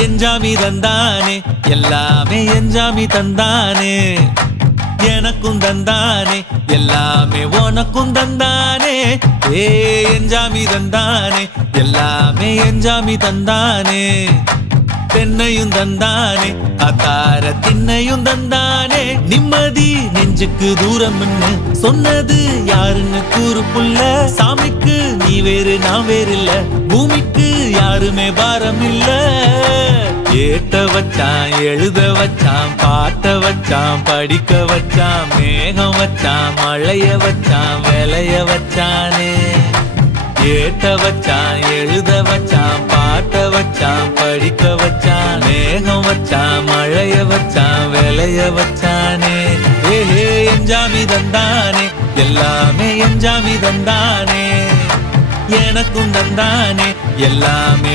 எஞ்சாமி தந்தானே எல்லாமே எஞ்சாமி தந்தானே எனக்கும் தந்தானே எல்லாமே உனக்கும் தந்தானே ஏ எஞ்சாமி தந்தானே எல்லாமே எஞ்சாமி தந்தானே தென்னையும் தந்தானே அத்தார திண்ணையும் தந்தானே நிம்மதி நெஞ்சுக்கு தூரம்னு சொன்னது யாருன்னு கூறு புள்ள சாமிக்கு நீ வேறு நான் வேறு இல்ல பூமிக்கு யாருமே பாரம் இல்ல ஏட்ட வச்சான் எழுத வச்சான் பாட்ட வச்சான் படிக்க வச்சான் மேகம் வச்சான் மழைய வச்சான் விளைய வச்சானே ஏட்ட வச்சான் எழுத வச்சான் பாட்ட வச்சான் படிக்க வச்சான் மேகம் வச்சான் மழைய வச்சான் விளைய வச்சானே ஏஹே எஞ்சாமி தந்தானே எல்லாமே எஞ்சாமி தந்தானே எனக்கும் தந்தானே எல்லாமே